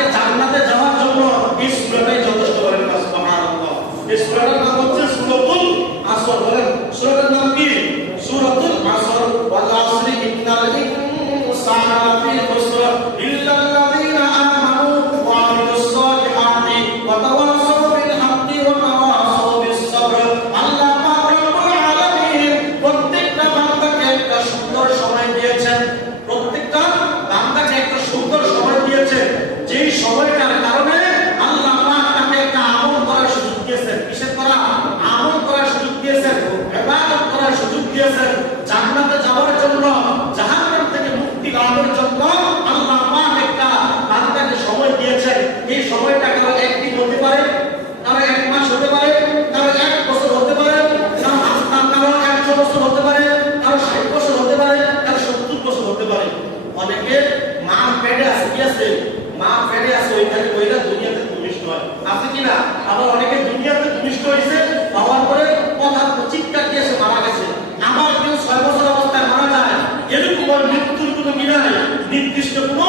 আজকে জান্নাতে যাওয়ার জন্য এই সুরাটাই যথেষ্ট বলেন সুবহানাল্লাহ। এই সুরাটার নাম হচ্ছে সূরাতুল আসর বলেন। সুরাটার নাম কি? সূরাতুল আসর। ওয়াল আসরি ইন্নাল ইনসানা ফি আছে, মা পেটে আছে ওইখানে মহিলা দুনিয়াতে ভূমিষ্ঠ হয়। আছে কিনা? আবার অনেকে দুনিয়াতে ভূমিষ্ঠ হয়েছে হওয়ার পরে কথা চিৎকার দিয়ে সে মারা গেছে। আবার কেউ ছয় বছর অবস্থায় মারা যায়, এরকম মৃত্যুর কোনো মিলায় নির্দিষ্ট কোনো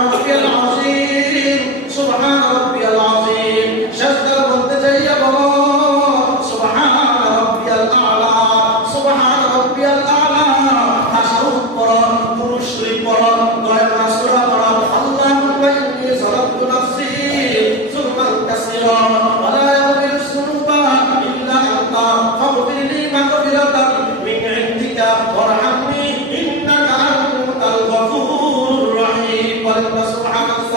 ربي العظيم. سبحان ربي.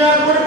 দুনিয়ার কোন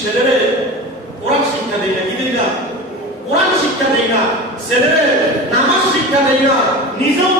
ছেলেরে কোরআন শিক্ষা দেয় না, কি দেয় না? কোরআন শিক্ষা দেয় না। ছেলেরে নামাজ শিক্ষা দেয় না। নিজেও